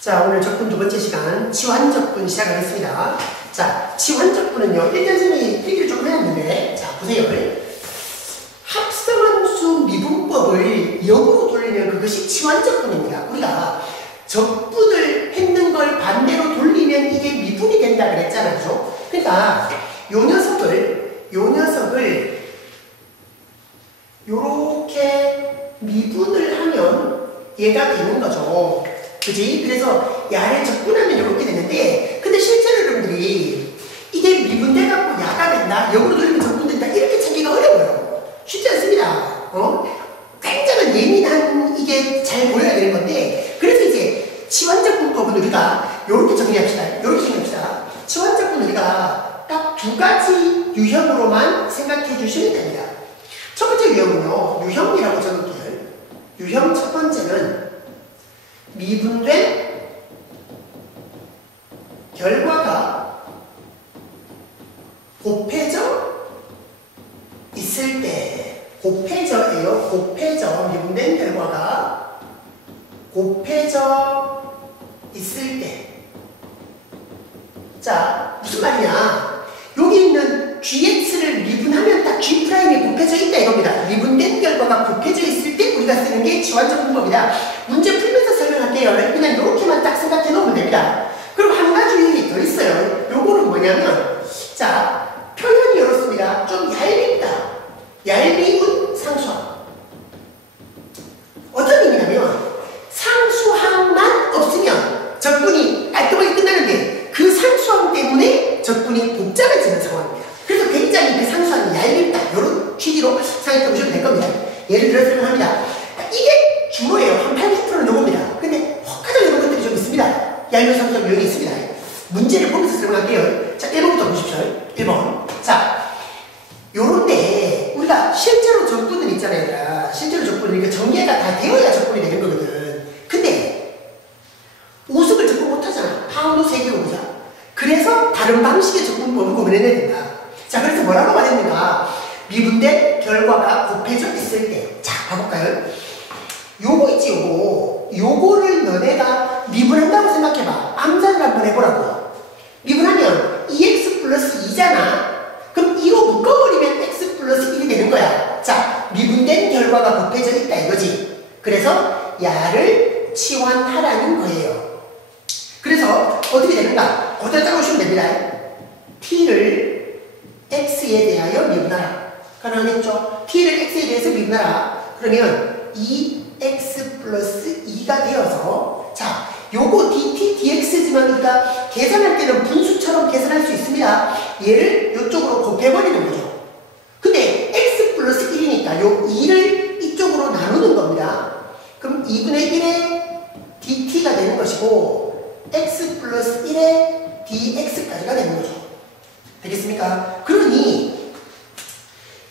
자, 오늘 적분 두 번째 시간 치환적분 시작하겠습니다. 자, 치환적분은요, 일단 선생님이 필기를 좀 해놨는데, 자, 보세요. 합성함수 미분법을 역으로 돌리면 그것이 치환적분입니다. 우리가 적분을 했는 걸 반대로 돌리면 이게 미분이 된다 그랬잖아요. 그죠? 그러니까 요 녀석을 요렇게 미분을 하면 얘가 되는 거죠. 그지? 그래서 야를 적분하면 이렇게 되는데, 근데 실제로 여러분들이 이게 미분돼갖고 야가 된다, 역으로 돌리면 적분된다, 이렇게 찾기가 어려워요. 쉽지 않습니다. 굉장히 예민한 이게 잘 보여야 되는 건데, 그래서 이제 치환적분법은 우리가 요렇게 정리합시다. 요렇게 정리합시다. 치환적분 우리가 딱 두 가지 유형으로만 생각해 주시면 됩니다. 첫 번째 유형은요, 유형이라고 적을게요. 유형 첫 번째는 미분된 결과가 곱해져 있을 때, 곱해져예요. 곱해져. 미분된 결과가 곱해져 있을 때. 자, 무슨 말이냐? 여기 있는 gx를 미분하면 딱 g'이 곱해져 있다 이겁니다. 미분된 결과가 곱해져 있을 때 우리가 쓰는 게 치환적분법이다. 문제 풀면서 설명할게요. 그냥 이렇게만 딱 생각해 놓으면 됩니다. 그럼 한 가지 유형이 더 있어요. 요거는 뭐냐면, 자, 표현이 이렇습니다. 좀 얄밉다. 얄미운 상수항. 어떤 의미냐면, 상수항만 없으면 적분이 깔끔하게 끝나는데, 그 상수항 때문에 적분이 복잡해지는 상황입니다. 그래서 굉장히 그 상수항이 얄밉다. 이런 취지로 생각해 보시면 될 겁니다. 예를 들어 설명합니다. 이게 주로예요. 한 80%는 요겁니다. 근데 혹하죠 이런 것들이 좀 있습니다. 얄미운 상수항 요인이 있습니다. 문제를 보면서 설명할게요. 자, 1번부터 보십시오. 1번. 자, 요런데 우리가 실제로 적분은 있잖아요. 얘들아. 실제로 적분은 이게 전개가 다 되어야 적분이 되는 거거든. 근데 우습을 적분 못하잖아. 파운드 3개 오자. 그래서 다른 방식의 적분법을 고민해야 된다. 자, 그래서 뭐라고 말했는가? 미분된 결과가 곱해져 있을 때. 자, 봐볼까요? 요거 있지, 요거. 요거를 너네가 미분한다고 생각해봐. 암산을 한번 해보라고. 미분하면 2x 플러스 2잖아. 그럼 2로 묶어버리면 x 플러스 1이 되는 거야. 자, 미분된 결과가 곱해져 있다 이거지. 그래서 야를 치환하라는 거예요. 그래서 어떻게 되는가? 거기다 짜놓으시면 됩니다. t를 x에 대하여 미분하라. 가능하겠죠? t를 x에 대해서 미분하라. 그러면 2x 플러스 2가 되어서, 자, 요거 dt, dx지만 우리가 계산할 때는 분수처럼 계산할 수 있습니다. 얘를 이쪽으로 곱해버리는 거죠. 근데 x 플러스 1이니까 요 2를 이쪽으로 나누는 겁니다. 그럼 2분의 1의 dt가 되는 것이고, x 플러스 1의 dx까지가 되는 거죠. 되겠습니까? 그러니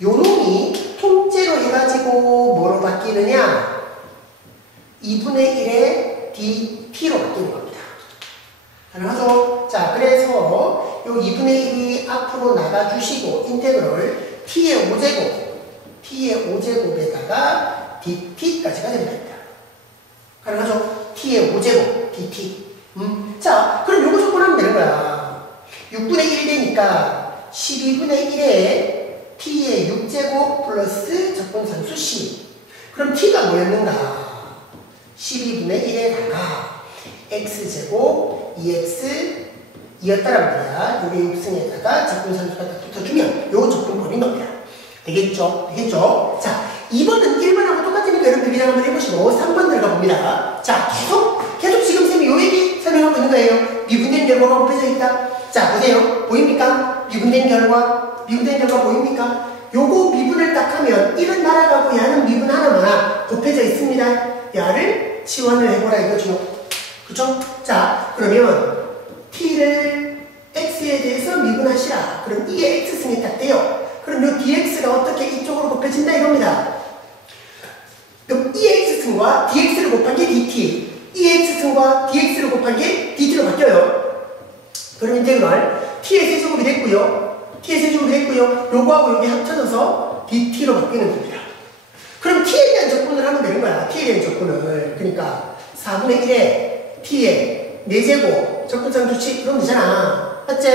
요 놈이 통째로 해가지고 뭐로 바뀌느냐? 2분의 1의 dt로 바뀌는 겁니다. 가능하죠? 자, 그래서 요 2분의 1이 앞으로 나가주시고 인테그럴 t의 5제곱에다가 dt까지가 됩니다. 가능하죠? t의 5제곱 dt. 자, 그럼 요거 적분하면 되는 거야. 6분의 1 되니까 12분의 1에 t의 6제곱 플러스 적분산수 c. 그럼 t가 뭐였는가? 12분의 1에다가 x제곱 2x2였다란 말이야. 요게 6승에다가 적분산수가 딱 붙어주면 요 적분법인 겁니다. 되겠죠? 되겠죠? 자, 2번은 1번하고 똑같으니까 여러분들 그냥 한번 해보시고 3번 들어가 봅니다. 자, 계속 지금 쌤이 요 얘기 설명하고 있는 거예요. 미분된 결과가 곱해져 있다. 자, 보세요. 보입니까? 미분된 결과 보입니까? 요거 미분을 딱 하면 1은 날아가고 야는 미분 하나만 곱해져 있습니다. 야를 치환을 해보라 이거죠. 그쵸? 자, 그러면 t를 x에 대해서 미분하시라. 그럼 2의 x승이 딱 돼요. 그럼 요 dx가 어떻게 이쪽으로 곱해진다 이겁니다. 그럼 2의 x승과 dx를 곱한 게 dt, 2의 x승과 dx를 곱한 게 dt로 바뀌어요. 그럼 인테그럴 t의 세제곱이 됐고요. 요거하고 요게 합쳐져서 dt로 바뀌는 겁니다. 그럼 t에 대한 적분을 하면 되는 거야. t에 대한 적분을. 그러니까 4분의 1에 t의 4제곱 적분상수식 그러면 되잖아. 맞지?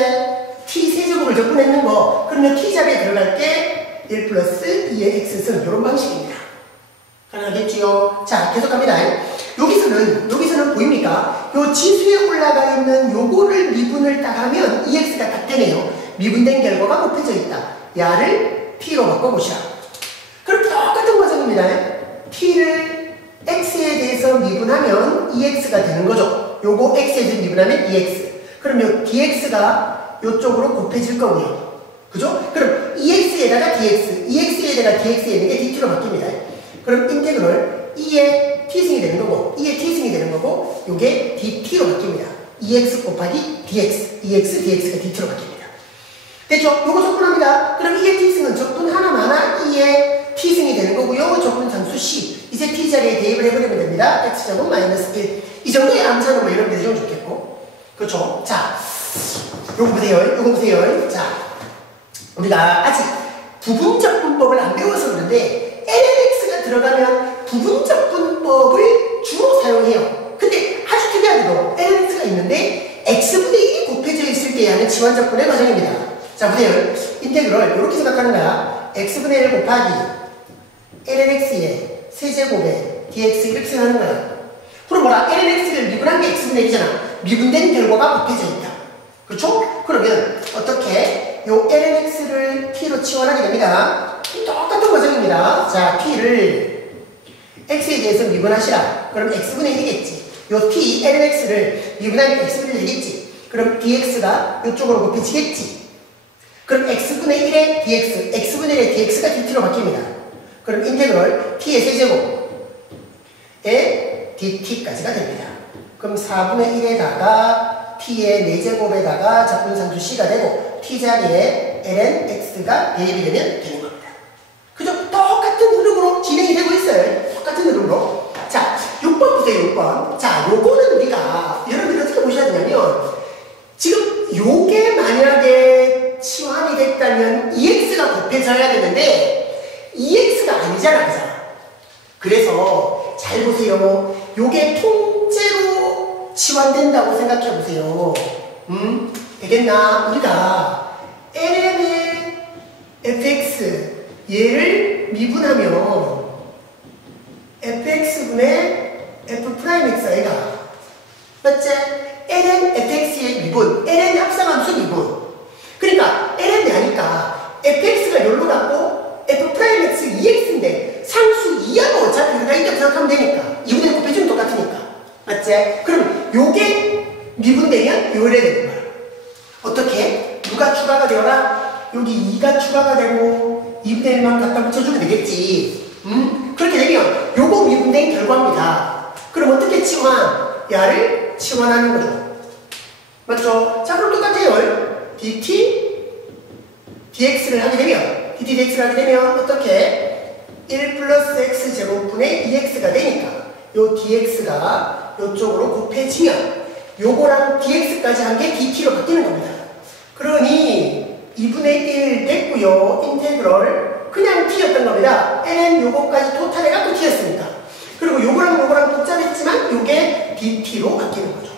t 세제곱을 적분했는 거. 그러면 t 자리에 들어갈 게 1 플러스 2의 x승 이런 방식입니다. 가능하겠지요? 자, 계속합니다. 여기서는 보입니까? 요 지수에 올라가 있는 요거를 미분을 딱 하면 EX가 딱 되네요. 미분된 결과가 곱해져 있다. 야를 T로 바꿔보시라. 그럼 똑같은 과정입니다. T를 X에 대해서 미분하면 EX가 되는 거죠. 요거 X에 대해서 미분하면 EX. 그럼 요 DX가 요쪽으로 곱해질 거고요. 그죠? 그럼 EX에다가 DX, EX에다가 DX에 있는 게 DT로 바뀝니다. 그럼 인테그럴 2의 t승이 되는 거고 2의 t승이 되는 거고 요게 dt로 바뀝니다. EX 곱하기 dx, EX, dx가 dt로 바뀝니다. 됐죠? 요거 적분합니다. 그럼 2의 t승은 적분 하나마나 2의 t승이 되는 거고요. 적분 상수 c. 이제 t 자리에 대입을 해버리면 됩니다. x제곱 마이너스 1. 이 정도의 암산은 뭐 이런 데 되면 좋겠고. 그렇죠? 자, 요거 보세요. 자, 우리가 아직 부분적 분법을 안 배워서 그런데 lnx가 들어가면 부분적 분법을 주로 사용해요. 근데 아주 특이하게도 lnx가 있는데 x분의 1이 곱해져 있을 때 하는 지환적분의 과정입니다. 자, 보세요. 인테그럴 이렇게 생각하는 거야. x분의 1 곱하기 lnx의 세제곱에 dx 이렇게 생각하는 거야. 그럼 뭐라? lnx를 미분한 게 x분의 1이잖아. 미분된 결과가 곱해져 있다. 그렇죠? 그러면 어떻게 요 lnx를 t로 치환하게 됩니다. 똑같은 과정입니다. 자, t를 x에 대해서 미분하시라. 그럼 x분의 1이겠지. 요 t, lnx를 미분하면 x분의 1 되겠지. 그럼 dx가 이쪽으로 곱해지겠지. 그럼 x분의 1의 dx, x분의 1의 dx가 dt로 바뀝니다. 그럼 인테그럴 t의 세제곱에 dt까지가 됩니다. 그럼 4분의 1에다가 t의 4제곱에다가 적분상수 c가 되고 t 자리에 ln x가 대입이 되면 되는 겁니다. 그죠? 똑같은 흐름으로 진행이 되고 있어요. 똑같은 흐름으로. 자, 6번 보세요, 6번. 자, 요거는 우리가 여러분들이 어떻게 보셔야 되냐면 지금 요게 만약에 치환이 됐다면 EX가 곱해져야 되는데 EX가 아니잖아, 그죠? 그래서 잘 보세요. 요게 통째로 치환된다고 생각해 보세요. 되겠나? 우리가 ln의 fx 얘를 미분하면 fx분의 f'x 아이가 맞지? ln fx의 미분, ln 합성함수 미분. 그러니까 ln이 아니까 fx가 여기로 갔고 f'x 2x인데 상수 2하고 어차피 우리가 이렇게 생각하면 되니까 2분의 곱해주면 똑같으니까 맞지? 그럼 요게 미분되면 요래 되는 거야. 어떻게? 누가 추가가 되어라? 여기 2가 추가가 되고 2분의 1만 갖다 붙여주면 되겠지. 그렇게 되면 요거 미분된 결과입니다. 그럼 어떻게 치환? 야를 치환하는 거죠. 맞죠? 자, 그럼 똑같아요. dt, dx를 하게 되면 dt, dx를 하게 되면 어떻게? 1 플러스 x 제곱분의 2x가 되니까 요 dx가 요쪽으로 곱해지면 요거랑 dx까지 한 게 dt로 바뀌는 겁니다. 그러니 2분의 1 됐고요. 인테그럴 그냥 t였던 겁니다. ln 요거까지 토탈해갖고 t였으니까. 그리고 요거랑 복잡했지만 요게 dt로 바뀌는 거죠.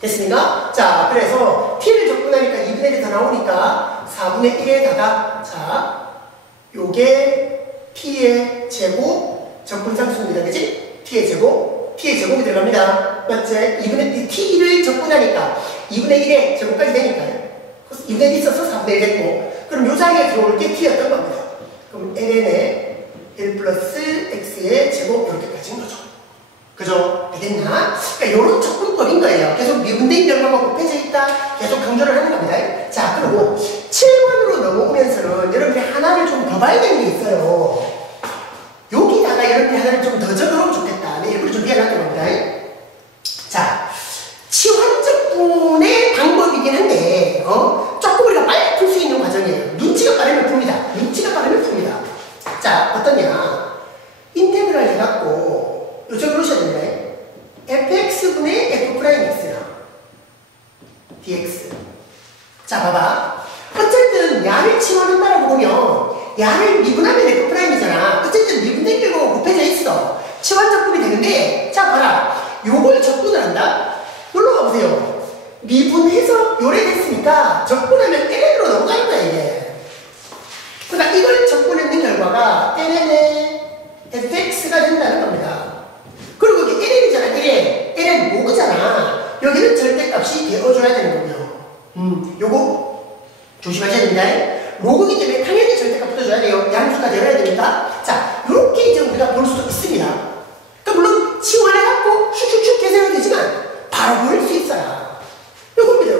됐습니까? 자, 그래서 t를 적분하니까 2분의 1이 더 나오니까 4분의 1에다가 자, 요게 t의 제곱 적분상수입니다. 그치? t의 제곱이 들어갑니다. 맞지? 2분의 t를 적분하니까 2분의 1의 제곱까지 되니까요. 2분의 1이 있어서 4분의 1 됐고 그럼 요 자리에 들어올 게 t였던 겁니다. 그럼 ln의 1 플러스 x의 제곱 이렇게까지인 거죠. 그죠? 되겠나? 그러니까 요런 적분법인 거예요. 계속 미분된 결과가 곱해져 있다. 계속 강조를 하는 겁니다. 자, 그리고 7번으로 넘어오면서는 여러분들이 하나를 좀 더 봐야 되는 게 있어요. 여기다가 여러분들이 하나를 좀 더 적으면 좋겠다. 네, 일부러 준비해놨던 겁니다. 자, 치환적분의 방법이긴 한데 조금 우리가 빨리 풀 수 있는 과정이에요. 눈치가 빠르면 풉니다. 눈치가 빠르면 풉니다. 자, 어떠냐? 인테그랄 해갖고 요즘 그러셔야 되는데 fx분의 f'x나 dx. 자, 봐봐. 어쨌든 야를 치환한다라고 보면 야를 미분하면 f'이잖아. 여기서 요래됐으니까 적분하면 ln으로 넘어가는 거야 이게. 그러니까 이걸 적분했는 결과가 ln의 fx가 된다는 겁니다. 그리고 이게 ln이잖아. ln 로그잖아. 여기는 절대값이 되어줘야 되는 거고요. 요거 조심하셔야 됩니다. 로그이기 때문에 당연히 절대값 붙어줘야 돼요. 양수가 되어야 됩니다. 자, 요렇게 이제 우리가 볼 수도 있습니다. 그러니까 물론 치환해갖고 슉슉슉 계산이 되지만 바로 보일 수 있어요. 요겁니다,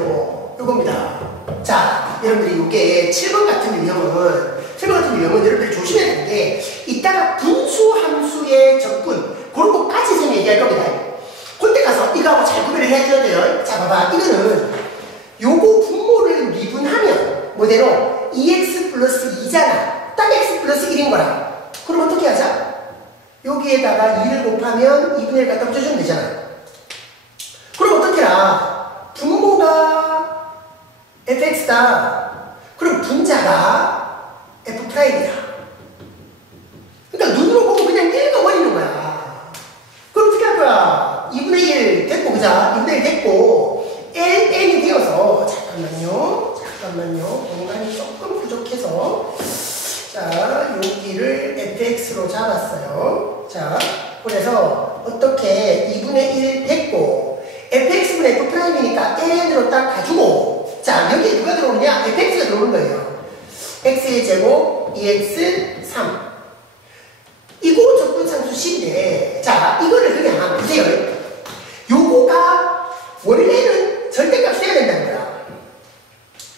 요겁니다. 자, 여러분들이 요게 7번 같은 유형은 여러분들이 조심해야 되는 게 이따가 분수 함수의 적분 그런 거까지 좀 얘기할 겁니다. 그때 가서 이거하고 잘 구별을 해줘야 돼요. 자, 봐봐. 이거는 요거 분모를 미분하면 뭐대로 2x 플러스 2잖아. 딱 x 플러스 1인 거라. 그럼 어떻게 하자? 여기에다가 2를 곱하면 2분의 1 갖다 붙여주면 되잖아. 그럼 어떻게 해라? 분모가 fx다. 그럼 분자가 f'이다. 그러니까 눈으로 보고 그냥 읽어버리는 거야. 그럼 어떻게 할 거야? 2분의 1 됐고, 그자? 2분의 1 됐고, ln이 되어서, 잠깐만요. 공간이 조금 부족해서. 자, 여기를 fx로 잡았어요. 자, 그래서 어떻게 2분의 1 됐고, fx분의 f'이니까 ln으로 딱 가지고, 자, 여기 누가 들어오느냐? fx가 들어오는 거예요. x의 제곱 2x 3. 이거 적분상수 C인데, 자, 이거를 그냥 보세요. 요거가 원래는 절대값 써야 된다는 거야.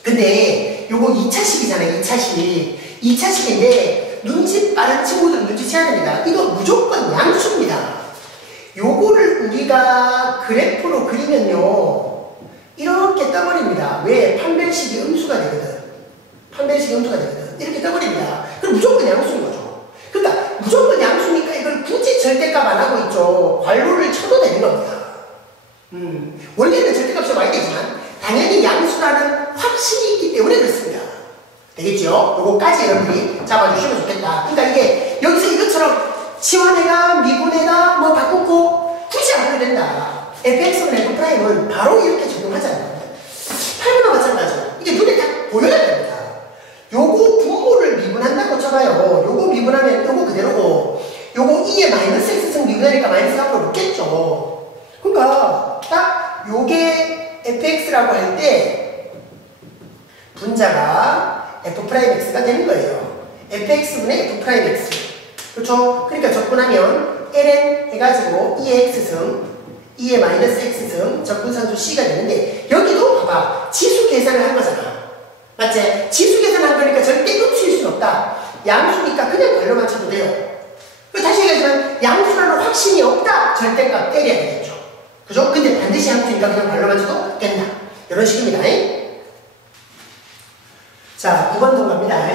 근데 요거 2차식이잖아요. 2차식인데 눈치 빠른 친구들은 눈치채야 됩니다. 이거 무조건 양수입니다. 요거를 우리가 그래프로 그리면요 이렇게 떠버립니다. 왜? 판별식이 음수가 되거든. 이렇게 떠버립니다. 그럼 무조건 양수인 거죠. 그러니까 무조건 양수니까 이걸 굳이 절대값 안 하고 있죠. 괄호를 쳐도 되는 겁니다. 원래는 절대값이 많이 되지만 당연히 양수라는 확신이 있기 때문에 그렇습니다. 되겠죠? 요거까지 여러분들이 잡아주시면 좋겠다. 그러니까 이게 여기서 이것처럼 치환해가 미분해가 뭐 바꾸고 굳이 안 해도 된다. fx는 f'은 바로 이렇게 적용하잖아요. 8번과 마찬가지로 이게 눈에 딱 보여야 됩니다. 요거 분모를 미분한다고 쳐봐요. 요거 미분하면 요거 그대로고 요거 2에 마이너스 x승 미분하니까 마이너스 앞으로 붙겠죠. 그러니까 딱 요게 fx라고 할 때 분자가 f'x가 되는 거예요. fx분의 f'x. 그렇죠? 그러니까 적분하면 ln 해가지고 2의 x승 2의 마이너스 x승 적분상수 c가 되는데 여기도 봐봐. 지수 계산을 한 거잖아. 맞지? 지수 계산한 거니까 절대 음수일 수는 없다. 양수니까 그냥 괄호만 쳐도 돼요. 다시 얘기하지만 양수라는 확신이 없다. 절대값 때려야 되겠죠. 그죠? 근데 반드시 양수니까 그냥 괄호만 쳐도 된다. 이런 식입니다. 자, 9번 동갑니다.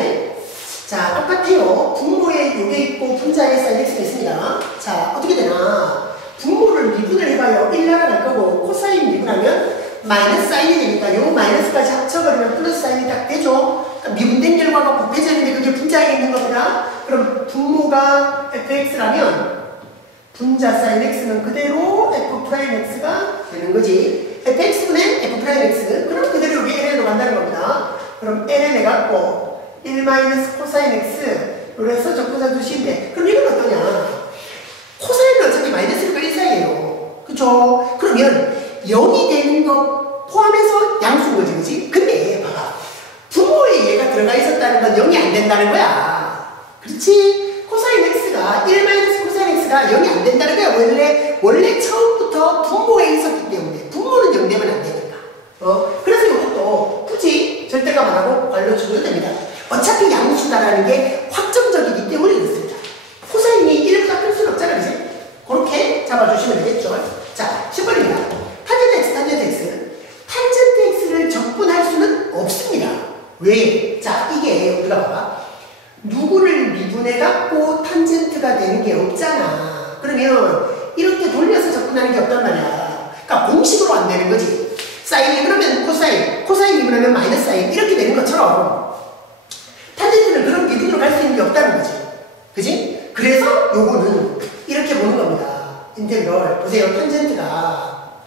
자, 똑같아요. 분모에 요게 있고 분자에 사인 x가 있습니다. 자, 어떻게 되나? 분모를 미분을 해봐요. 1 날아갈 거고 코사인 미분하면 마이너스 사인이 되니까 요 마이너스까지 합쳐버리면 플러스 사인이 딱 되죠. 그러니까 미분된 결과가 곱해지는데 그게 분자에 있는 겁니다. 그럼 분모가 fx라면 분자 사인 x는 그대로 f'x가 되는 거지. fx분의 f'x 그럼 그대로 여기 ln으로 간다는 겁니다. 그럼 ln 해갖고 1 마이너스 코사인 x 그래서 적분상수 c인데 그럼 이건 어떠냐? 코사인은 어차피 마이너스니까 1 사이에요. 그쵸? 그러면 0이 되는 것 포함해서 양수인 거지, 그치? 근데 봐봐. 분모에 얘가 들어가 있었다는 건 0이 안 된다는 거야. 그렇지? 코사인 x가 1 마이너스 코사인 x가 0이 안 된다는 거야. 원래 처음부터 분모에 있었기 때문에 분모는 0 되면 안 되니까. 그래서 이것도 굳이 절대값 안 하고 괄호 쳐도 됩니다. 어차피 양수다라는 게 확정적이기 때문에 그렇습니다. 코사인이 1보다 클 수는 없잖아, 그치? 그렇게 잡아주시면 되겠죠. 자, 10번입니다. 탄젠트 x를 적분할 수는 없습니다. 왜? 자, 이게 우리가 봐봐. 누구를 미분해갖고 탄젠트가 되는 게 없잖아. 그러면 이렇게 돌려서 적분하는 게 없단 말이야. 그러니까 공식으로 안 되는 거지. 사인 미분하면 코사인 미분하면 마이너스 사인 이렇게 되는 것처럼 탄젠트는 그런 미분으로 갈 수 있는 게 없다는 거지. 그지? 그래서 요거는 이렇게 보는 겁니다. 인테그럴. 보세요. 탄젠트가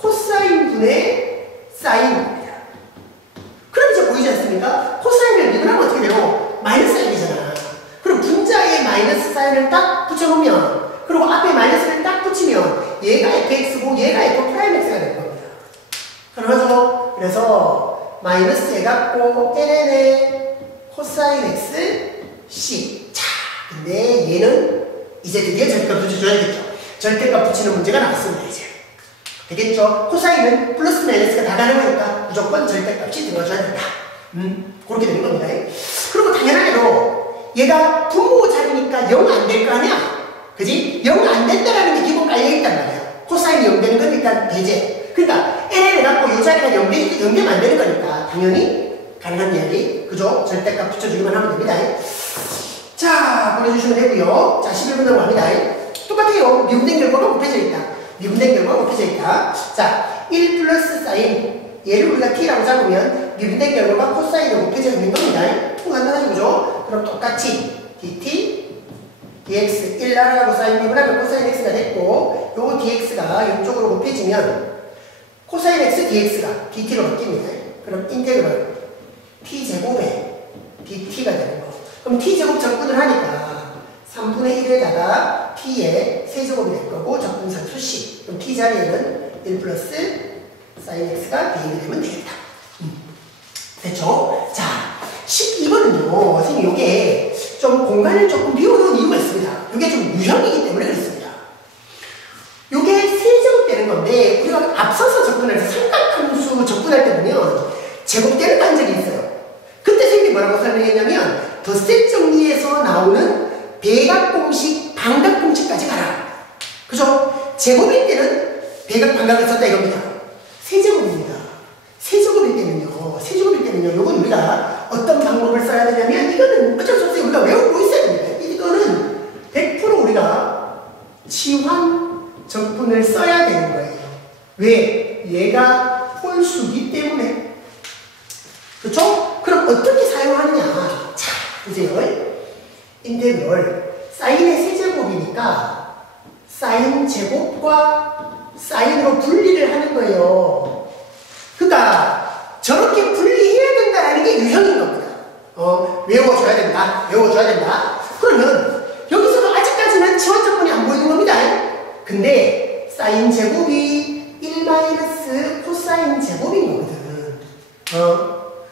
코사인 분의 사인입니다. 그럼 이제 보이지 않습니까? 코사인을 미분하면 어떻게 돼요? 마이너스 사인이잖아. 그럼 분자에 마이너스 사인을 딱 붙여놓으면, 그리고 앞에 마이너스를 딱 붙이면 얘가 fx고 얘가 f'x가 될 겁니다. 그러죠? 그래서 마이너스 해갖고 ln의 코사인 x c. 자, 근데 얘는 이제 드디어 절대값 붙여줘야겠죠. 절대값 붙이는 문제가 나왔습니다. 이제 되겠죠? 코사인은 플러스 마이너스가 다 가능하니까 무조건 절대값이 들어가줘야 된다. 그렇게 되는 겁니다. 그리고 당연하게도 얘가 분모 자리니까 0 안 될 거 아니야? 그지? 0 안 된다라는 게 기본 깔려있단 말이야. 코사인이 0 되는 건 일단 배제. 그러니까 ln을 갖고 이 자리가 0 되면 안 되는 거니까 당연히 가능한 이야기. 그죠? 절대값 붙여주기만 하면 됩니다. 자, 보내주시면 되고요. 자, 11분 넘어갑니다. 똑같아요. 미분된 결과가 곱해져 있다. 미분된 결과가 곱해져 있다. 자, 1 플러스 사인. 얘를 우리가 t라고 잡으면 미분된 결과가 코사인에 곱해져 있는 겁니다. 간단하죠, 그죠? 그럼 똑같이 dt dx 1 날아가고 사인 미분하면 코사인 x가 됐고, 요 dx가 이쪽으로 곱해지면 코사인 x dx가 dt로 바뀝니다. 그럼 인테그럴 t제곱에 dt가 되는 거. 그럼 t제곱 적분을 하니까 3분의 1에다가 t의 세제곱이 될 거고 적분상수 c. 그럼 t 자리에는 1 플러스 사인 x가 대입이 되면 되겠다. 됐죠? 자, 12번은요, 선생님 요게 좀 공간을 조금 비워놓은 이유가 있습니다. 요게 좀 유형이기 때문에 그렇습니다. 요게 세제곱 되는 건데, 우리가 앞서서 접근해서 삼각함수 접근할 때 보면 제곱되는 간적이 있어요. 그때 선생님이 뭐라고 설명했냐면, 덧셈 정리에서 나오는 대각공식, 반각공식까지 가라. 그죠? 제곱일 때는 대각, 반각을 썼다 이겁니다. 세제곱입니다. 세제곱일 때는요, 요건 우리가 어떤 방법을 써야 되냐면, 이거는 어쩔 수 없어요. 우리가 외우고 있어야 됩니다. 이거는 100% 우리가 치환 적분을 써야 되는 거예요. 왜? 얘가 홀수기 때문에. 그렇죠? 그럼 어떻게 사용하느냐? 자, 보세요. 인테그럴 사인의 세제곱이니까 사인 제곱과 사인으로 분리를 하는 거예요. 그러니까 저렇게 분리해야 된다는 게 유형인 겁니다. 외워줘야 된다. 그러면 여기서도 아직까지는 치환적분이 안 보이는 겁니다. 근데 사인 제곱이 1 마이너스 코사인 제곱인 거거든.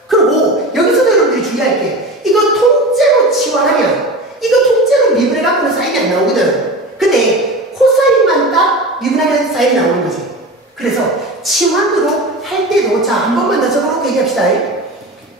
그리고 여기서도 여러분들이 주의할 게, 이거 통째로 치환하면 이거 통째로 미분해 갖고는 사인이 안 나오거든. 근데 코사인만 딱 미분하면 사인이 나오는 거지. 그래서 치환으로 할 때도, 자, 한 번만 더 적어놓고 얘기합시다.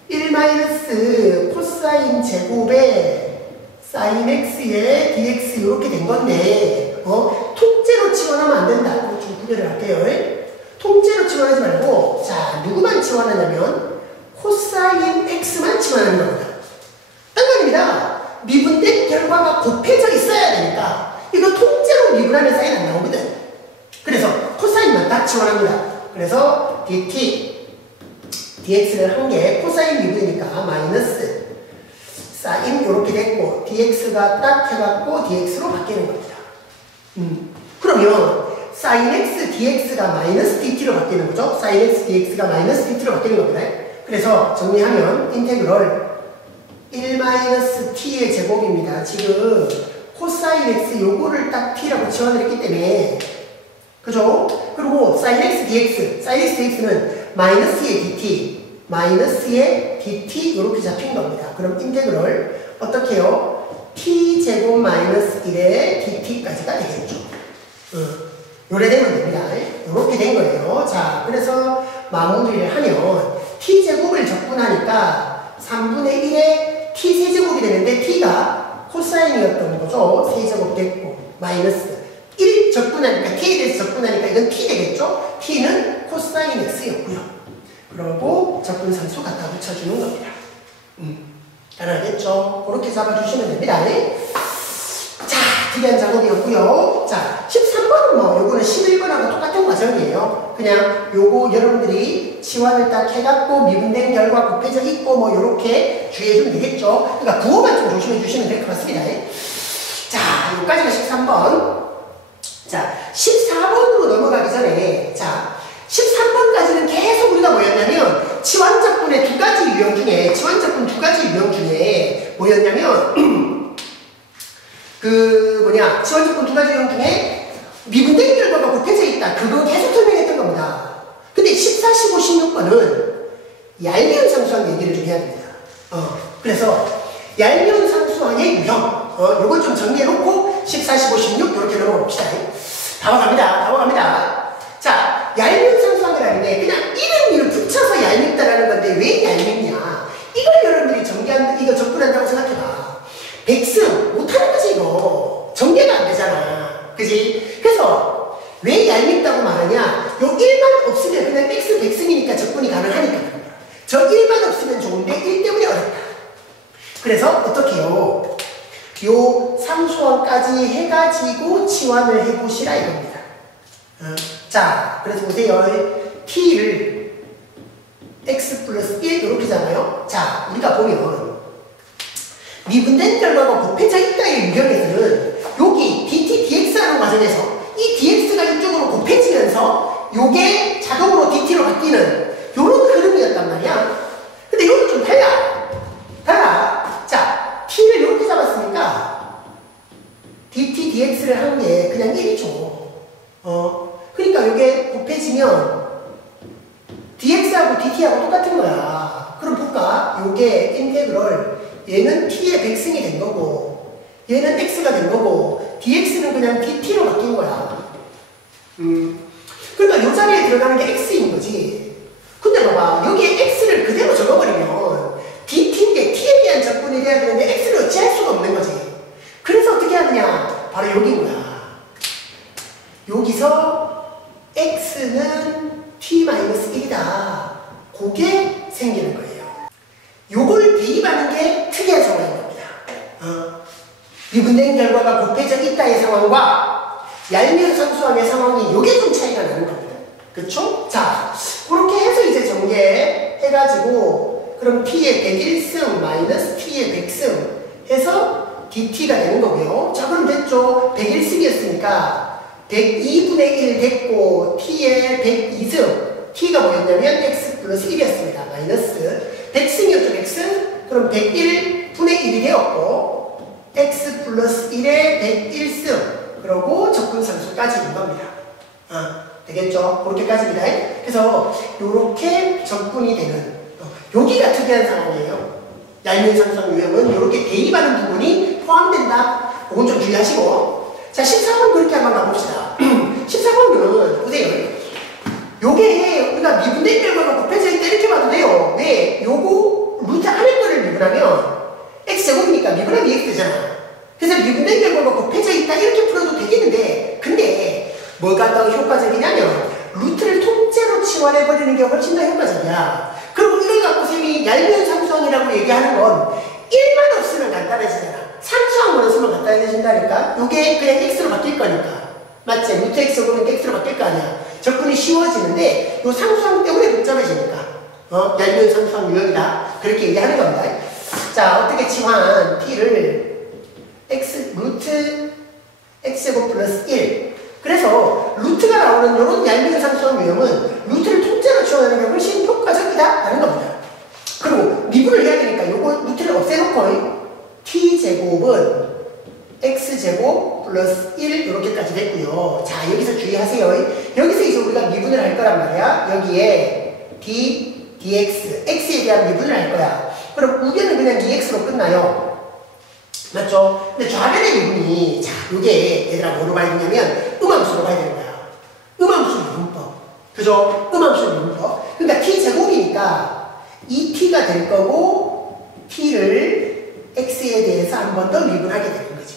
1 마이너스 코사인 제곱에 사인 x에 dx 이렇게 된 건데, 통째로 치환하면 안 된다. 좀 구별을 할게요. 통째로 치환하지 말고, 자, 누구만 치환하냐면 코사인 x만 치환하는 겁니다. 딴 거 아닙니다. 미분된 결과가 곱해져 있어야 되니까 이거 통째로 미분하면 사인 안 나오거든. 그래서 코사인만 딱 치환합니다. 그래서 dt dx를 한 개 코사인 미분이니까 마이너스 사인 이렇게 됐고, dx가 딱 해갖고 dx로 바뀌는 겁니다. 그러면 사인 x dx가 마이너스 dt로 바뀌는 거죠. 사인 x dx가 마이너스 dt로 바뀌는 겁니다. 그래서 정리하면 인테그럴 1 마이너스 t의 제곱입니다. 지금 코사인 x 요거를 딱 t라고 치환을 했기 때문에, 그죠? 그리고 sin x dx, sin x dx는 마이너스의 dt, 마이너스의 dt 이렇게 잡힌 겁니다. 그럼 인테그럴 어떻게 해요? t 제곱 마이너스 1의 dt까지가 되겠죠. 요래 되면 됩니다. 요렇게 된 거예요. 자, 그래서 마무리를 하면 t 제곱을 적분하니까 3분의 1의 t 세제곱이 되는데, t가 코사인이었던 거죠. 세제곱 됐고 마이너스 1 적분하니까, t에 대해서 적분하니까 이건 t 되겠죠? t는 코사인 x였고요. 그러고 적분상수 갖다 붙여주는 겁니다. 가능하겠죠? 그렇게 잡아주시면 됩니다. 자, 특이한 작업이었고요. 자, 13번은 뭐 요거는 11번하고 똑같은 과정이에요. 그냥 요거 여러분들이 치환을 딱 해갖고 미분된 결과 곱해져 있고 뭐 요렇게 주의해주면 되겠죠? 그러니까 부호만 좀 조심해 주시면 될 것 같습니다. 자, 여기까지가 13번. 자, 14번으로 넘어가기 전에, 자, 13번까지는 계속 우리가 우리가 뭐였냐면 치환적분의 두 가지 유형 중에 뭐였냐면 치환적분 두 가지 유형 중에 미분된 결과가 곱해져 있다. 그거 계속 설명했던 겁니다. 근데 14, 15, 16번은 얄미운 상수항 얘기를 좀 해야 됩니다. 그래서 얄미운 상수항의 유형 요걸 좀 정리해놓고 14, 15, 16 이렇게 넘어가 봅시다. 다 와갑니다. 자, 얄미운 상수항이라는 게 그냥 이름을 붙여서 얄밉다라는 건데 왜 얄밉냐? 이걸 여러분들이 이거 접근한다고 생각해봐. 백승 못하는 거지 이거. 전개가 안 되잖아. 그지? 그래서 왜 얄밉다고 말하냐? 요 1만 없으면 그냥 x 백승이니까 접근이 가능하니까. 저 1만 없으면 좋은데 1 때문에 어렵다. 그래서 어떻게 해요? 요 상수항까지 해가지고 치환을 해보시라 이겁니다. 자, 그래서 보세요. t를 x 플러스 1 이렇게잖아요. 자, 우리가 보면 미분된 결과가 곱해져 있다의 유형에서는 여기 dt, dx 하는 과정에서 이 dx가 이쪽으로 곱해지면서 요게 자동으로 dt로 바뀌는 요런 흐름이었단 말이야. 근데 요건 좀 달라. 자, t를 이렇게 잡았으니까 dt, dx를 한 게 그냥 1이죠. 그러니까 요게 곱해지면 dx하고 dt하고 똑같은 거야. 그럼 볼까? 요게 인테그럴 얘는 t의 백승이 된 거고 얘는 x가 된 거고 dx는 그냥 dt로 바뀐 거야. 그러니까 요 자리에 들어가는 게 x인 거지. 근데 봐봐, 여기에 x를 그대로 적어버리면 dt인데 t에 대한 접근이 돼야 되는데 x를 어찌할 수가 없는 거지. 그래서 어떻게 하느냐? 바로 여기인 거야. 여기서 x는 t-1이다. 그게 생기는 거예요. 요걸 대입하는 게 특이한 상황인 겁니다. 미분된 결과가 곱해져 있다의 상황과 얄미운 상수항의 상황이 요게 좀 차이가 나는 겁니다. 그쵸? 자, 그렇게 해서 이제 전개해가지고 그럼 t의 101승 마이너스 t의 100승 해서 dt가 되는 거고요. 자, 그럼 됐죠? 101승이었으니까 102분의 1 됐고 t의 102승 t가 뭐였냐면 x 플러스 1이었습니다. 마이너스 100승이었죠. 100승? 그럼 101분의 1이 되었고 x 플러스 1의 101승 그러고 접근상수까지 온 겁니다. 되겠죠? 그렇게까지입니다. 그래서 요렇게 접근이 되는 여기가 특이한 상황이에요. 얄미운 상수항 유형은 요렇게 대입하는 부분이 포함된다. 그건 좀 주의하시고. 자, 14번 그렇게 한번 가봅시다. 14번은 보세요. 요게 우리가 미분된 결과가 곱해져 있다 이렇게 봐도 돼요. 왜? 요거 루트 안에 거를 미분하면 x제곱이니까 미분하면 x 되잖아. 그래서 미분된 결과가 곱해져 있다 이렇게 풀어도 되겠는데 근데 뭐가 더 효과적이냐면 루트를 통째로 치환해버리는 게 훨씬 더 효과적이야. 그리고 이걸 갖고 쌤이 얄미운 상수항이라고 얘기하는 건 1만 없으면 간단해지잖아. 상수항만 없으면 간단해진다니까. 요게 그냥 x로 바뀔 거니까. 맞지? 루트 x 보면 x로 바뀔 거 아니야. 접근이 쉬워지는데 요 상수항 때문에 복잡해지니까 얄미운 상수항 유형이다. 그렇게 얘기하는 겁니다. 자, 어떻게 치환 t를 루트 x제곱 플러스 1 그래서 루트가 나오는 요런 얄미운 상수항 유형은 루트를 통째로 치환하는 게 훨씬 효과적이다 라는 겁니다. 그리고 미분을 해야 되니까 요거 루트를 없애놓고 t제곱은 x제곱 플러스 1 이렇게까지 됐고요. 자, 여기서 주의하세요. 여기서 이제 우리가 미분을 할 거란 말이야. 여기에 dx, x에 대한 미분을 할 거야. 그럼 우변은 그냥 dx로 끝나요. 맞죠? 근데 좌변의 미분이, 자, 이게 얘들아 뭐로 봐야 되냐면 음함수로 봐야 되는 거야. 음함수 미분법. 그죠? 음함수 미분법. 그러니까 t제곱이니까 2t가 될 거고 t를 x에 대해서 한 번 더 미분하게 되는 거지.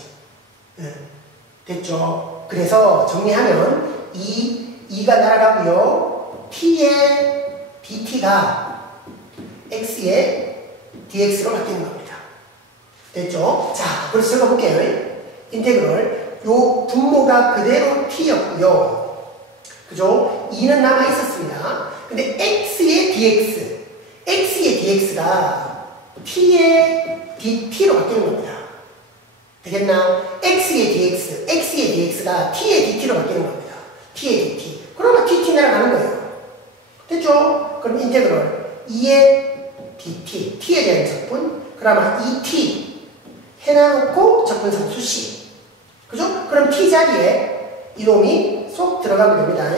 됐죠? 그래서 정리하면 2가 날아가고요. t의 dt가 x의 dx로 바뀌는 겁니다. 됐죠? 자, 그래서 제가 볼게요. 인테그럴. 요 분모가 그대로 t였고요. 그죠? 2는 남아 있었습니다. 근데 x의 dx가 t의 dt로 바뀌는 겁니다. 되겠나? x의 dx가 t의 dt로 바뀌는 겁니다. t의 dt. 그러면 dt 날아가는 거예요. 됐죠? 그럼 2의 dt, t에 대한 적분, 그러면 2t 해놔놓고 적분상수 c. 그죠? 그럼 t 자리에 이놈이 쏙 들어가면 됩니다.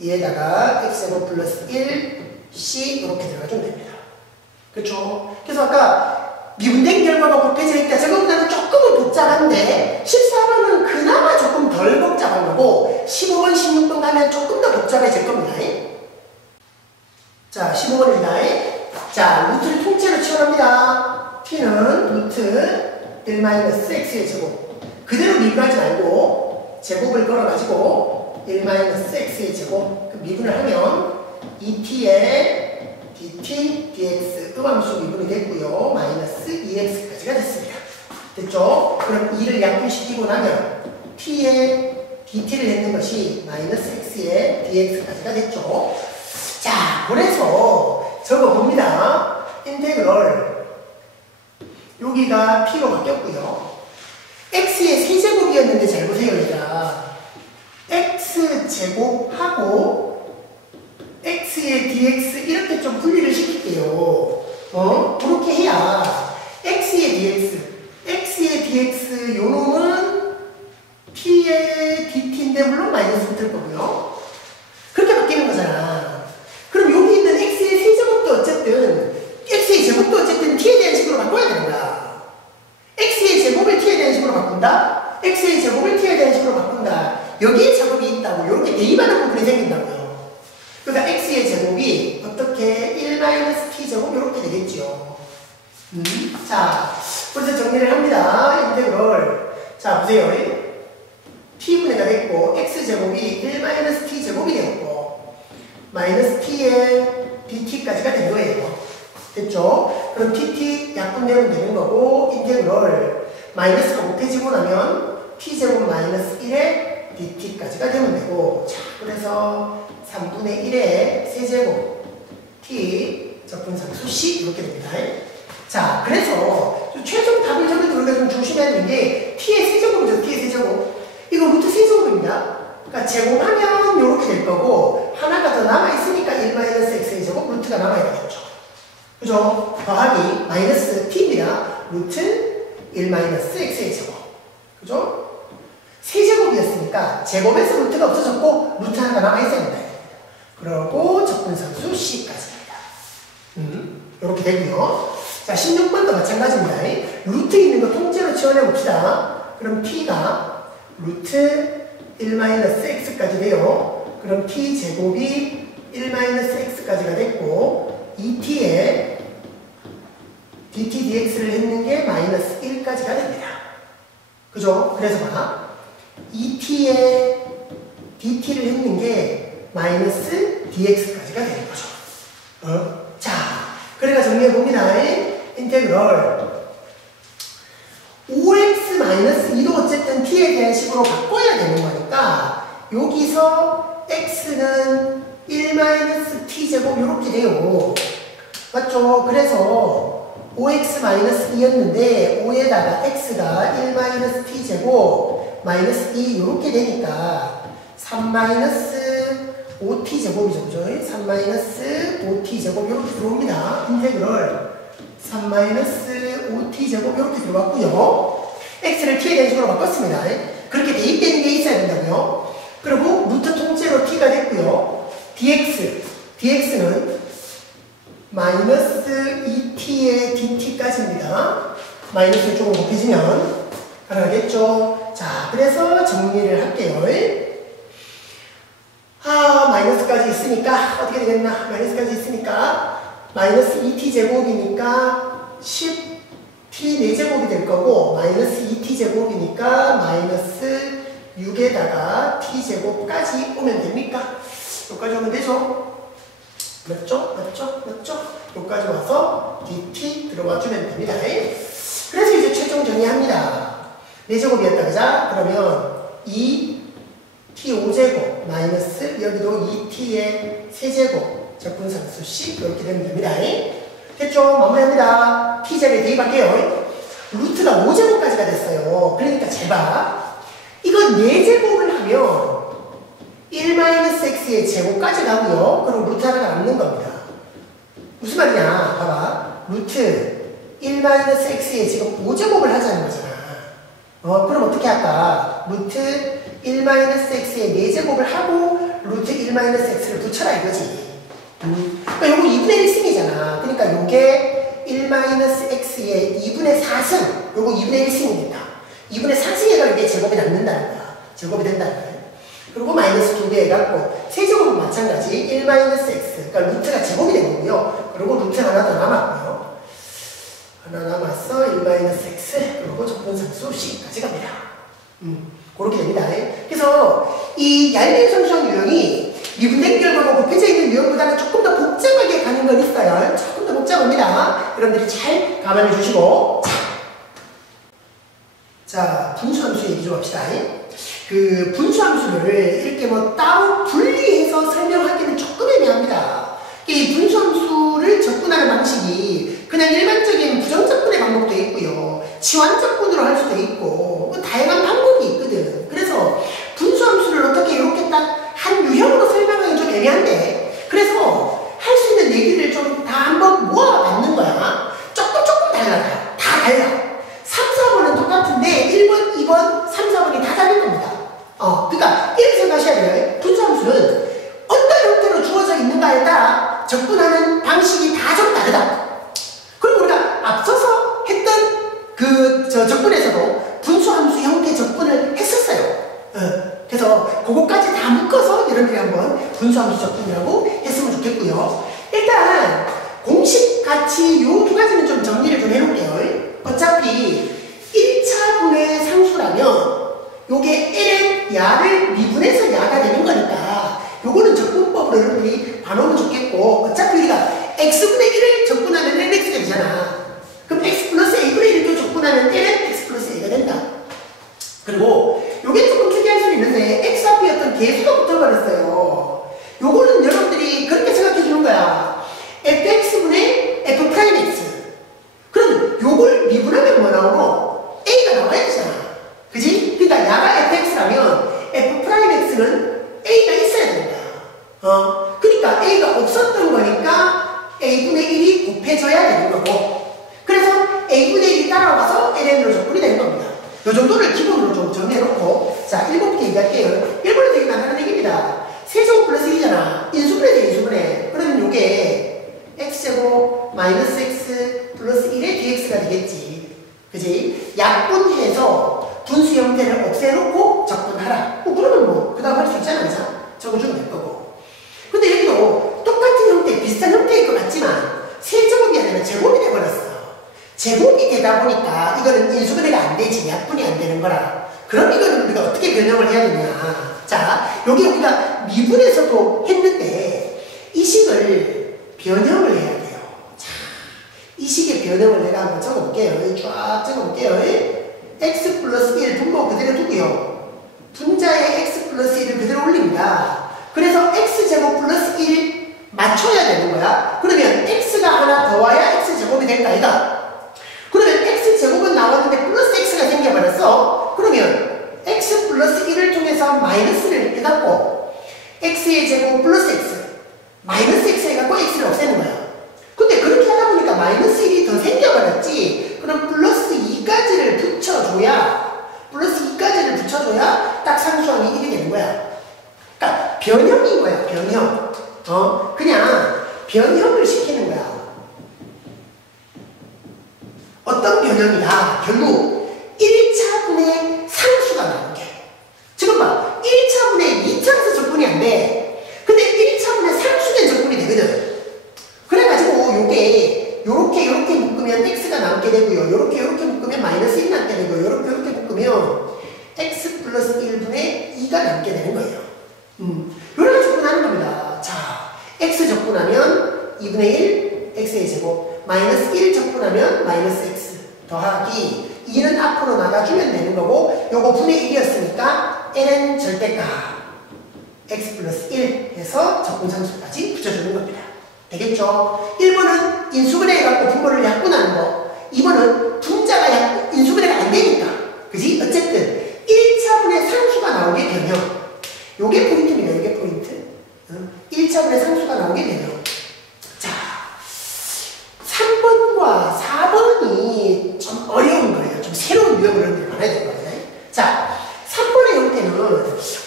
2에다가 x제곱 플러스 1, c 이렇게 들어가주면 됩니다. 그렇죠? 그래서 아까 미분된 결과가 곱해져 있다. 저거보다는 조금은 복잡한데 14번은 그나마 조금 덜 복잡한 거고 15번, 16번 가면 조금 더 복잡해질 겁니다. 자, 15번입니다. 자, 루트를 통째로 치환합니다. t는 루트 1-x의 제곱. 그대로 미분하지 말고 제곱을 걸어가지고 1-x의 제곱. 그 미분을 하면 2t의 dt, dx 음함수 미분이 됐고요. 마이너스 2x까지가 됐습니다. 됐죠? 그럼 2를 약분시키고 나면 t의 dt를 했는 것이 마이너스 x의 dx까지가 됐죠. 자, 그래서 저거 봅니다. 인테그럴 여기가 p로 바뀌었고요. x의 세제곱이었는데 잘 보세요, 얘들아. x제곱하고 x의 dx 이렇게 좀 분리를 시킬게요. 그렇게 해야 x의 dx 요놈은 p의 dt인데 물론 마이너스 붙을 거고요. 그렇게 바뀌는 거잖아. 그럼 여기 있는 x의 세제곱도 어쨌든 x의 제곱도 어쨌든 t에 대한 식으로 바꿔야 되는 거야. x의 제곱을 t에 대한 식으로 바꾼다. x의 제곱을 t에 대한 식으로 바꾼다. 여기에 작업이 있다고. 이렇게 대입하는 부분이 생긴다고요. 그러니까 x의 제곱이 어떻게 1-t제곱 이렇게 되겠죠. 자, 그래서 정리를 합니다. 인테그럴. 자, 보세요. t분해가 됐고 x제곱이 1-t제곱이 되었고 마이너스 t의 dt까지가 된 거예요. 됐죠? 그럼 dt 약분되면 되는 거고 인테그럴 마이너스가 곱해지고 나면 t제곱 마이너스 1의 dt까지가 되면 되고 자, 그래서 3분의 1의 세제곱 t 적분상수 c 이렇게 됩니다. 자, 그래서 최종 답을 적을 때 우리가 좀 조심해야 되는 게 t의 세제곱이죠. t의 세제곱. 이거 루트 세제곱입니다. 그러니까 제곱하면 이렇게 될 거고 하나가 더 남아있으니까 1-x의 제곱 루트가 남아야 되겠죠. 그죠? 더하기 마이너스 t입니다. 루트 1-x의 제곱. 그죠? 세제곱이었으니까 제곱에서 루트가 없어졌고 루트 하나가 남아있어야 된다. 그러고 적분상수 c까지입니다. 이렇게 되고요. 자, 16번도 마찬가지입니다. 루트 있는 거 통째로 치환해 봅시다. 그럼 t가 루트 1-x까지 돼요. 그럼 t제곱이 1-x까지가 됐고 2t에 dt, dx를 했는 게 마이너스 1까지가 됩니다. 그죠? 그래서 봐. 2t에 dt를 했는 게 마이너스 dx까지가 되는 거죠. 자, 그래가 정리해봅니다. 인테그럴 5x-2도 어쨌든 t에 대한 식으로 바꿔야 되는 거니까 여기서 x는 1-t제곱 이렇게 돼요. 맞죠? 그래서 5x-2였는데 5에다가 x가 1-t제곱 마이너스 2 이렇게 되니까 3-5t제곱이죠. 그죠? 3-5t제곱 이렇게 들어옵니다. 인테그럴 3-5t제곱 이렇게 들어왔고요. x를 t에 대한 식으로 바꿨습니다. 그렇게 대입되는 게 있어야 된다고요. 그리고 루트 통째로 t가 됐고요. dx는 마이너스 2t의 dt까지입니다. 마이너스를 조금 곱해지면 가능하겠죠. 자, 그래서 정리를 할게요. 마이너스까지 있으니까 어떻게 되겠나? 마이너스까지 있으니까 마이너스 2t제곱이니까 10t 4제곱이 될 거고 마이너스 2t제곱이니까 마이너스 6에다가 t제곱까지 오면 됩니까? 여기까지 오면 되죠? 맞죠? 여기까지 와서 dt 들어와 주면 됩니다. 그래서 이제 최종 정리합니다. 4제곱이었다, 그자? 그러면 2t5제곱 마이너스 여기도 2t의 세제곱 적분상수 c 이렇게 되면 됩니다. 됐죠? 마무리합니다. t제곱에 대입할게요. 루트가 5제곱까지가 됐어요. 그러니까 제발 이거 4제곱을 하면 1-x의 제곱까지 가고요. 그럼 루트 하나가 남는 겁니다. 무슨 말이냐? 봐봐. 루트 1-x에 지금 5제곱을 하자는 거잖아. 그럼 어떻게 할까? 루트 1-x에 4제곱을 하고 루트 1-x를 붙여라 이거지. 그러니까 요거 2분의 1승이잖아. 그러니까 요게 1-x의 2분의 4승. 요거 2분의 1승이니까. 2분의 4승에가 이게 제곱이 남는다는 거야. 제곱이 된다는 거야. 그리고 마이너스 2배 해갖고 세제곱은 마찬가지 1-x. 그러니까 루트가 제곱이 된 거고요. 그리고 루트 하나 더 남았고요. 하나 남았어. 1-x. 그리고 적분상수 c까지 갑니다. 그렇게 됩니다. 그래서 이 얄미운 상수항 유형이 미분된 결과가 곱해져 있는 유형보다는 조금 더 복잡하게 가는 건 있어요. 조금 더 복잡합니다. 여러분들이 잘 감안해 주시고. 자, 분수함수 얘기 좀 합시다. 그 분수함수를 이렇게 뭐 따로 분리해서 설명하기는 조금 애매합니다. 이 분수함수를 접근하는 방식이 그냥 일반적인 부정접근의 방법도 있고요. 치환접근으로 할 수도 있고 뭐 다양한 방법이 있거든. 그래서 분수함수를 어떻게 이렇게 딱 한 유형으로 설명하기 좀 애매한데 그래서 할 수 있는 얘기를 좀 다 한번 모아봤는 거야. 조금 달라. 다 달라. 3, 4번은 똑같은데 1번, 2번, 3, 4번이 다 다른 겁니다. 그러니까 이렇게 생각하셔야 돼요. 분수함수는 어떤 형태로 주어져 있는가에 따라 접근하는 방식이 다 좀 다르다. 그리고 우리가 앞서서 했던 접근에서도 분수함수 형태 접근을 했었어요. 그래서 그거까지 다 묶어서 여러분들이 한번 분수함수 접근이라고 했으면 좋겠고요. 일단 공식 같이 요 두 가지는 좀 정리를 좀 해놓을게요. 어차피 1차 분의 상수라면 요게 ln 야를 미분해서 야가 되는 거니까 요거는 접근법으로 여러분들이 봐놓으면 좋겠고 어차피 우리가 x분의 1을 접근하면 ln x가 되잖아. 그럼 x 플러스 a분의 1을 접근하면 ln x 플러스 a가 된다. 그리고 요게 조금 특이할 수 있는데 x 앞에 어떤 계수가 붙어버렸어요. 요거는 여러분들이 그렇게 생각해 주는 거야. fx분의 f'x. 그럼 요걸 미분하면 뭐 나오노? a가 나와야 되잖아. 그지? 그러니까 야가 fx라면 f'x는 a가 있어야 되는 거야. 그러니까 a가 없었던 거니까 a분의 1이 곱해져야 되는 거고 그래서 a분의 1이 따라와서 ln으로 접근이 되는 겁니다. 요 정도를 기본으로 좀 정리해놓고 자 1번부터 얘기할게요. 1번은 되게 많은 얘기입니다. 세제곱 플러스 1이잖아. 인수분해 돼 인수분해. 그러면 요게 x제곱 마이너스 x 플러스 1의 dx가 되겠지. 그지? 약분해서 분수 형태를 없애놓고 접근하라. 그러면 뭐 그 다음 할 수 있잖아. 그래서 적어주면 될 거고. 근데 여기도 똑같은 형태 비슷한 형태일 것 같지만 세제곱이 아니라 제곱이 돼버렸어. 제곱이 되다 보니까 이거는 인수분해가 안 되지. 약분이 안 되는 거라. 그럼 이거는 우리가 어떻게 변형을 해야 되냐. 자, 여기 우리가 미분에서도 했는데 이 식을 변형을 해야 돼요. 자, 이 식의 변형을 내가 한번 적어볼게요. 쫙 적어볼게요. x 플러스 1 분모 그대로 두고요. 분자에 x 플러스 1을 그대로 올립니다. 그래서 x제곱 플러스 1 맞춰야 되는 거야. 그러면 x가 하나 더 와야 x제곱이 될까 이다. 그러면 x제곱은 나왔는데 플러스 x가 생겨버렸어. 그러면 x 플러스 1을 통해서 마이너스를 해갖고 x의 제곱 플러스 x 마이너스 x 해갖고 x를 없애는 거야. 근데 그렇게 하다 보니까 마이너스 1이 더 생겨버렸지. 그럼 플러스 2까지를 붙여줘야 딱 상수항이 1이 되는 거야. 그러니까 변형인 거야. 변형. 그냥 변형을 시키는 거야. 어떤 변형이다? 결국 1차분의 상수가 나오는 게. 지금 봐. 1차분의 2차에서 접근이 안 돼. 근데 1차분의 상수된 접근이 되거든. 그래가지고 요게 요렇게 묶으면 x가 남게 되고요. 요렇게 묶으면 마이너스 1 남게 되고요. 요렇게 묶으면 x 플러스 1분의 2가 남게 되는 거예요. 요렇게 접근하는 겁니다. 자, x 접근하면 2분의 1 x의 제곱 마이너스 1 접근하면 마이너스 x 더하기 2는 앞으로 나가주면 되는 거고 요거 분의 1이었으니까 n은 절대값 x 플러스 1 해서 접근상수까지 붙여주는 겁니다. 되겠죠? 1번은 인수분해 해갖고 분모를 약분하는 거 2번은 분자가 인수분해가 안 되니까 그지? 어쨌든 1차분의 상수가 나오게 변형 요게 포인트입니다. 요게 포인트 1차분의 상수가 나오게 변형 자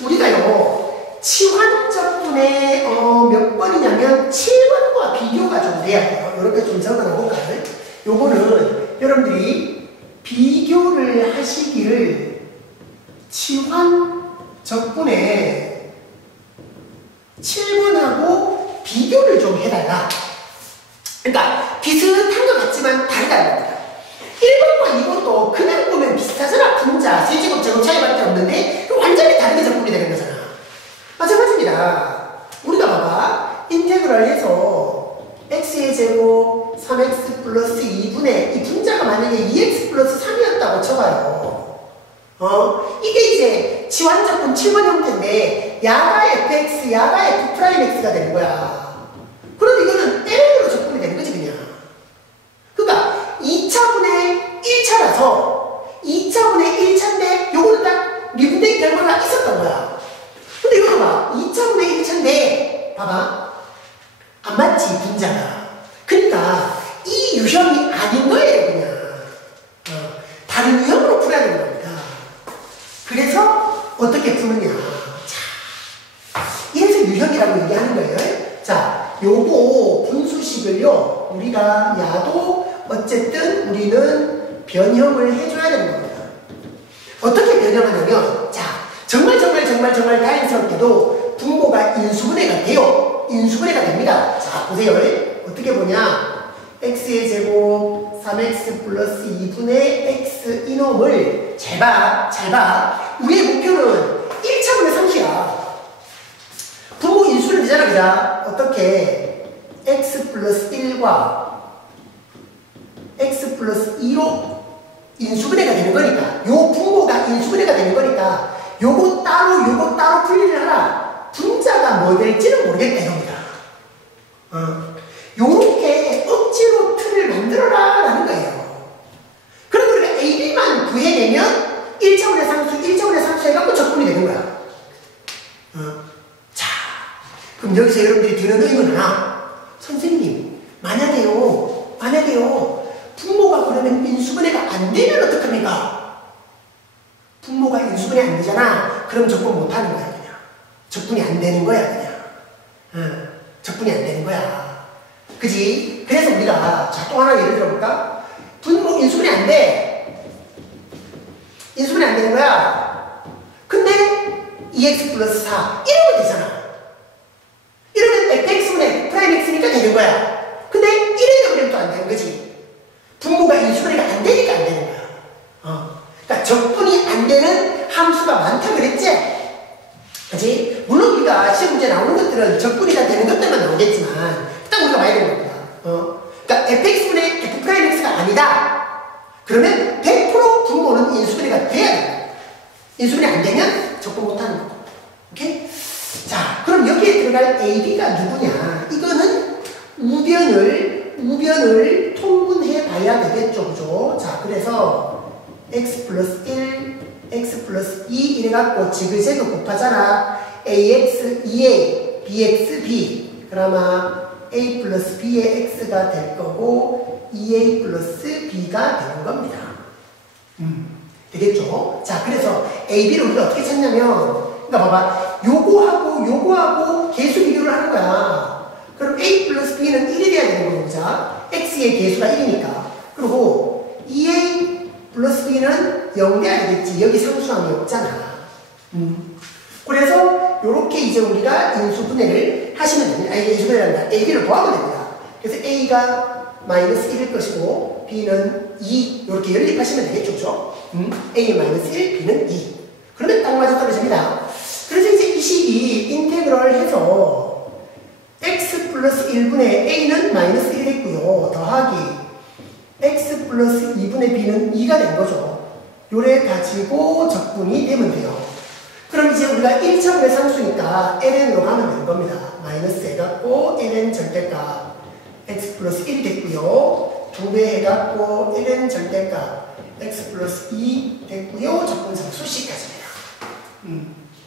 우리가요 치환적분의 몇 번이냐면 7번과 비교가 좀 돼야 돼요. 이렇게 좀 적어놓을까요? 요거는 여러분들이 비교를 하시기를 치환적분의 7번하고 비교를 좀 해달라. 그러니까 비슷한 것 같지만 다르다는 겁니다. 1번과 2번도 그냥 보면 비슷하잖아. 분자, 세제곱, 제곱 차이밖에 없는데 완전히 다르게 적분이 되는 거잖아. 마찬가지입니다. 우리가 봐봐. 인테그럴 해서 x의 제곱 3x 플러스 2분의 이 분자가 만약에 2x 플러스 3이었다고 쳐봐요. 이게 이제 치환적분 7번 형태인데 야가 fx, 야가 f'x가 되는 거야. 그럼 이거는 ln으로 적분이 되는 거지 그냥. 그러니까 2차분의 1차라서 2차분의 1차인데 요거는 딱 미분된 결과가 있었던 거야. 근데 이거 봐. 2차분의 1차인데 봐봐. 안 맞지 분자가. 그러니까 이 유형이 아닌 거예요 그냥. 다른 유형으로 풀어야 되는 겁니다. 그래서 어떻게 푸느냐. 자, 이래서 유형이라고 얘기하는 거예요. 자, 요거 분수식을요 우리가 야도 어쨌든 우리는 변형을 해줘야 되는 겁니다. 어떻게 변형하냐면 자, 정말 다행스럽게도 분모가 인수분해가 돼요. 인수분해가 됩니다. 자, 보세요. 어떻게 보냐. x의 제곱 3x 플러스 2분의 x 이놈을 잘 봐. 우리의 목표는 1차분의 상수야. 분모 인수는 되잖아, 그자? 어떻게? x 플러스 1과 x 플러스 2로 인수분해가 되는 거니까 요 분모가 인수분해가 되는 거니까 요거 따로 분리를 하라. 분자가 뭐 될지는 모르겠다 이겁니다. 요렇게 억지로 틀을 만들어라 라는 거예요. 그럼 우리가 AB만 구해내면 1차원의 상수 해갖고 적분이 되는 거야. 자, 그럼 여기서 여러분들이 드는 의문은 선생님 만약에요 분모가 그러면 인수분해가 안 되면 어떡합니까? 분모가 인수분해 안 되잖아. 그럼 적분 못 하는 거야, 그냥. 적분이 안 되는 거야, 그냥. 적분이 안 되는 거야. 그지? 그래서 우리가, 자, 또 하나 예를 들어볼까? 분모 인수분해 안 돼. 인수분해 안 되는 거야. 근데 2x 플러스 4. 이러면 되잖아. 이러면 fx분의 프라임 x니까 되는 거야. 근데 1에 되면 또 안 되는 거지. 분모가 인수분해가 안 되니까 안 되는 거야. 그러니까 적분이 안 되는 함수가 많다 그랬지? 그치? 물론 우리가 시험 문제 나오는 것들은 적분이 다 되는 것들만 나오겠지만 딱 우리가 봐야 되는 겁니다. 그러니까 fx분의 f'x가 아니다. 그러면 100% 분모는 인수분해가 돼야 돼. 인수분해 안 되면 적분 못하는 거고. 오케이? 자, 그럼 여기에 들어갈 AB가 누구냐? 이거는 우변을 통분해 봐야 되겠죠, 그죠? 자, 그래서 x 플러스 1, x 플러스 2 이래갖고 지그재그 곱하잖아. ax, 2a, bx, b. 그러면 a 플러스 b의 x가 될 거고 2a 플러스 b가 되는 겁니다. 되겠죠? 자, 그래서 ab를 우리가 어떻게 찾냐면 그러니까 봐봐. 요거하고 계수 비교를 하는 거야. 그럼 a 플러스 b는 1이 돼야 되는 거고, 자, x의 계수가 1이니까. 그리고 2a 플러스 b는 0 돼야 되겠지. 여기 상수함이 없잖아. 그래서 요렇게 이제 우리가 인수분해를 하시면 됩니다. 아니, 인수분해란다. ab를 더하면 됩니다. 그래서 a가 마이너스 1일 것이고 b는 2 이렇게 연립하시면 되겠죠, 그죠? a는 마이너스 1, b는 2. 그러면 딱 맞아 떨어집니다. 그래서 이제 이 식이 인테그럴 해서 x 플러스 1분의 a는 마이너스 1 했고요. 더하기 x 플러스 2분의 b는 2가 된 거죠. 요래 가지고 적분이 되면 돼요. 그럼 이제 우리가 1차원의 상수니까 ln으로 가면 되는 겁니다. 마이너스 해갖고 ln 절대값 x 플러스 1 됐고요. 2배 해갖고 ln 절대값 x 플러스 2 됐고요. 적분 상수 c까지입니다.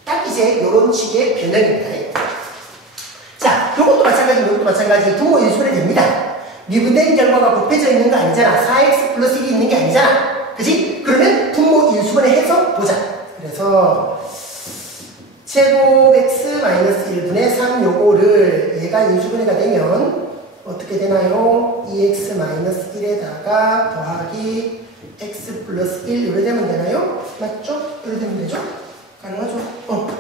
딱 이제 요런 식의 변형입니다. 자, 요것도 마찬가지 분모 인수분해 됩니다. 미분된 결과가 곱해져 있는 거 아니잖아. 4x 플러스 1이 있는 게 아니잖아. 그지? 그러면 분모 인수분해 해서 보자. 그래서 제곱 x 마이너스 1분의 3 요거를 얘가 인수분해가 되면 어떻게 되나요? 2x 마이너스 1에다가 더하기 x 플러스 1 요래 되면 되나요? 맞죠? 요래 되면 되죠? 가능하죠?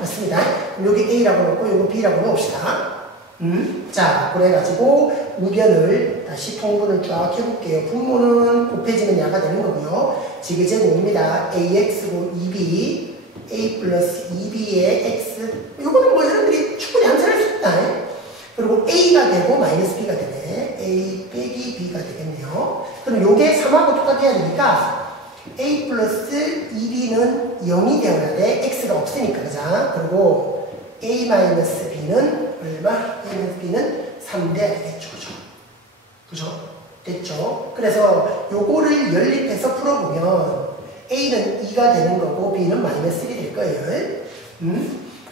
맞습니다. 그럼 여기 a라고 놓고 요거 b라고 넣읍시다. 자, 그래가지고 우변을 다시 통분을 쫙 해볼게요. 분모는 곱해지면 야가 되는 거고요. 지그재그옵니다. ax고 2b, a 플러스 2b의 x. 이거는 뭐 여러분들이 충분히 암산할 수 있다. 그리고 a가 되고 마이너스 b가 되네. a 빼기 b가 되겠네요. 그럼 요게 3하고 똑같아야 되니까 a 플러스 2b는 0이 되어야 돼. x가 없으니까, 그죠? 그리고 a 마이너스 b는 얼마? a 마이너스 b는 3 돼야 되겠죠. 그죠? 됐죠? 그래서 요거를 연립해서 풀어보면 a는 2가 되는 거고 b는 마이너스 1이 될 거예요.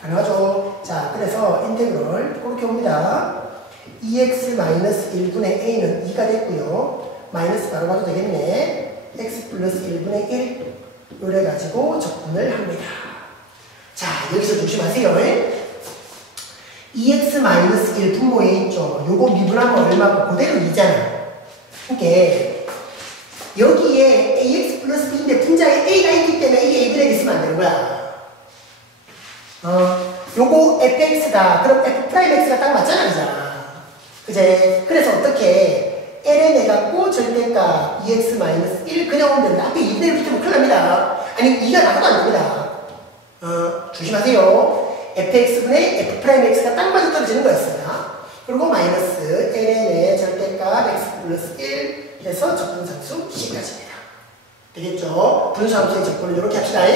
가능하죠? 자, 그래서 인테그럴 그렇게 옵니다. 2x 마이너스 1분의 a는 2가 됐고요. 마이너스 바로 가도 되겠네. x 플러스 1분의 1 요래 가지고 적분을 합니다. 자, 여기서 조심하세요. 2x 마이너스 1 분모에 있죠. 요거 미분하면 얼마고 그대로 2잖아. 그러니까 여기에 ax 플러스 b인데 분자에 a가 있기 때문에 이게 a분의 있으면 안 되는 거야. 요거 fx다. 그럼 f'x가 딱 맞잖아, 그잖아. 그제? 그래서 어떻게 ln 해갖고 절대값 2x 마이너스 1 그냥 오면 된다. 앞에 2분의 1 붙으면 큰일 납니다. 아니 2가 나가도 안 됩니다. 조심하세요. fx분의 f'x가 딱 맞아 떨어지는 거였습니다. 그리고 마이너스 ln의 절대값 x 플러스 1 해서 적분상수 C까지입니다. 되겠죠? 분수함수의 적분을 이렇게 합시다.